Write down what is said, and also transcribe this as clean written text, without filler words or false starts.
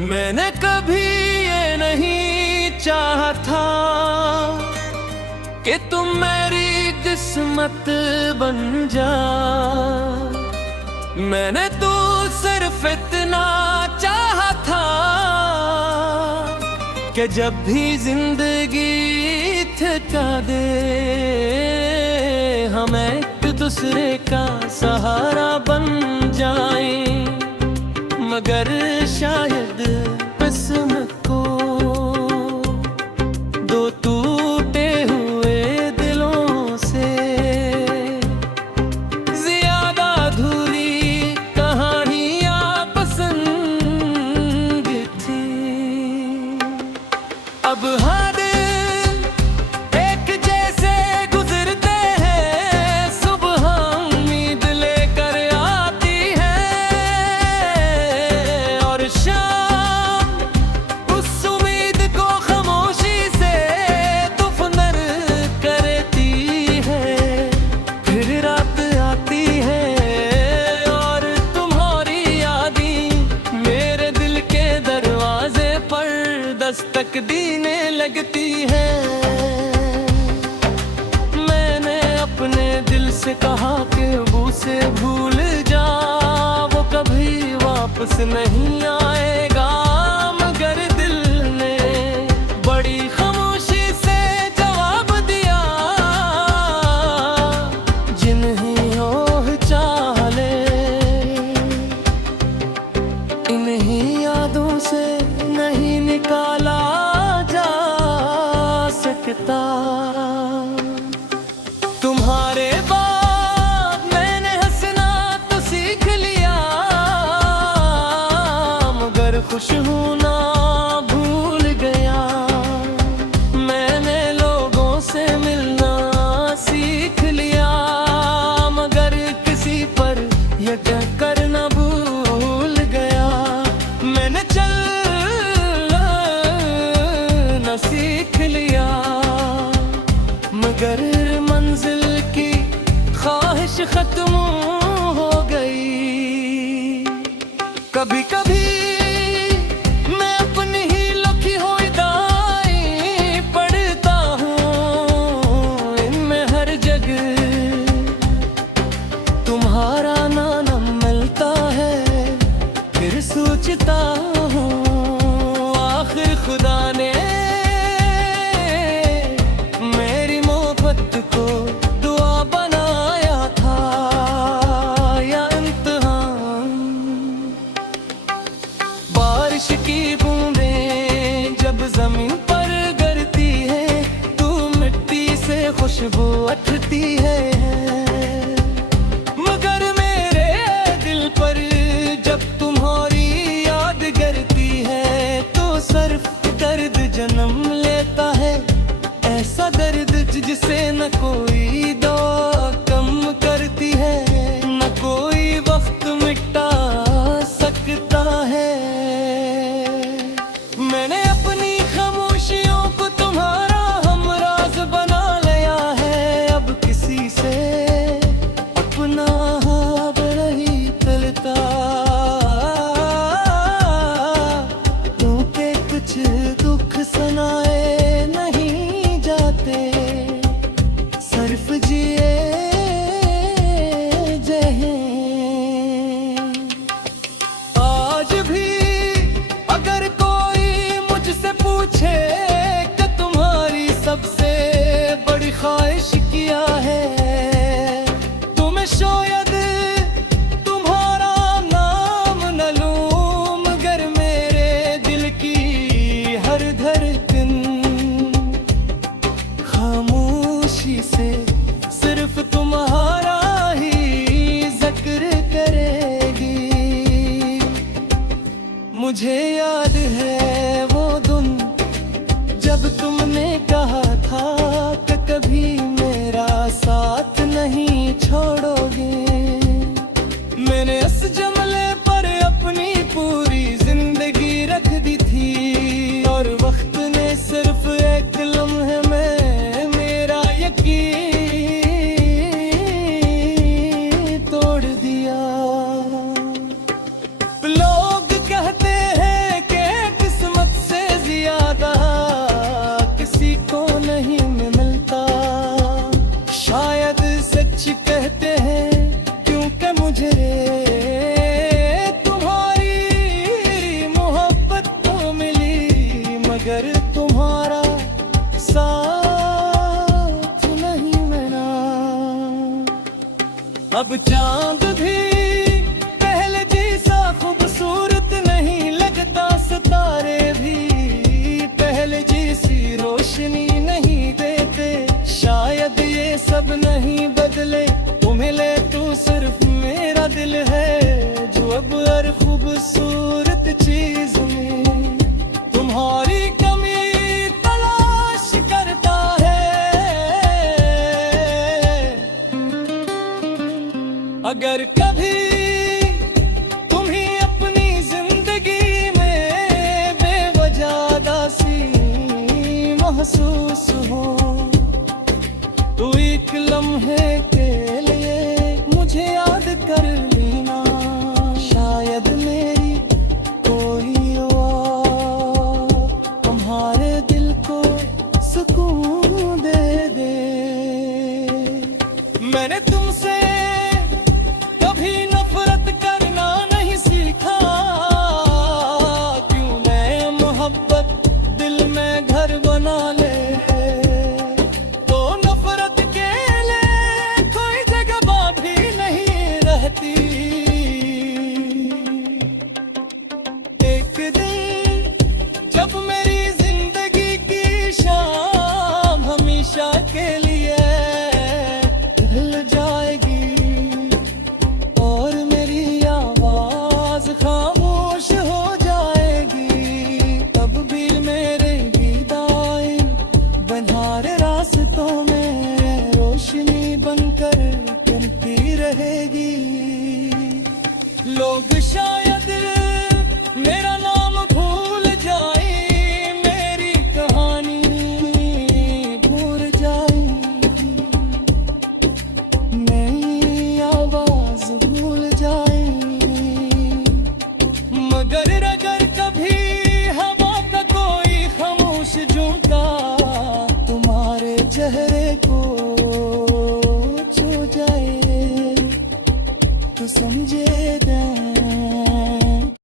मैंने कभी ये नहीं चाहा था कि तुम मेरी किस्मत बन जा। मैंने तो सिर्फ इतना चाहा था कि जब भी जिंदगी थका दे हम एक दूसरे का सहारा बन जाएं। मगर शायद किस्मत को दो टूटे हुए दिलों से ज्यादा अधूरी कहानियां पसंद थी। अब हर एक जैसे गुजरते हैं, सुबह उम्मीद लेकर आती है और शाम उस उम्मीद को खामोशी से दफन करती है। फिर रात आती है और तुम्हारी यादें मेरे दिल के दरवाजे पर दस्तक देने लगती है। मैंने अपने दिल से कहा कि वो उसे भूल जा, वो कभी वापस नहीं आएगा। मगर दिल ने बड़ी खामोशी से जवाब दिया, जिन्हें ओह चाह ले इन्हीं यादों से नहीं निकाला जा सकता। तुम्हारे बाद मैंने हंसना तो सीख लिया, मगर खुश होना भूल गया। मैंने लोगों से मिलना सीख लिया, मगर किसी पर यकीन करना भूल गया। मैंने चलना सीख लिया, मगर मंजिल की ख्वाहिश खत्म हो गई। कभी कभी मैं अपनी ही लिखी हुई दाएं पढ़ता हूँ, इनमें हर जगह तुम्हारा नाम मिलता है। फिर सोचता हूँ आखिर खुदा ने मेरी मोहब्बत को दुआ बनाया था या इम्तिहान। बारिश की बूंदें जब जमीन पर गिरती है तो मिट्टी से खुशबू उठती है। मगर मेरे दिल पर जब तुम्हारी याद गिरती है तो सिर्फ दर्द जन्म लेता है। ऐसा दर्द जिसे न कोई दवा कम करती है, न कोई वक्त मिटा सकता है। मैंने अपनी खामोशियों को तुम्हारा हमराज बना लिया है। अब किसी से अपना हाथ नहीं चलता, क्योंकि कुछ दुख सुनाए नहीं जाते, सिर्फ जिए जहे। आज भी अगर कोई मुझसे पूछे कि तुम्हारी सबसे बड़ी ख्वाहिश क्या है, तो मैं शायद तुम्हारा नाम न लूं। मगर मेरे दिल की हर धड़कन खामोशी से सिर्फ तुम्हारा ही जिक्र करेगी। मुझे याद है वो दिन जब तुमने कहा था कि कभी मेरा साथ नहीं छोड़ोगे। मैंने इस जमले पर अपनी पूरी जिंदगी रख दी थी और वक्त ने सिर्फ एक लम्हे में मेरा यकीन तोड़ दिया। लोग कहते हैं कि सुन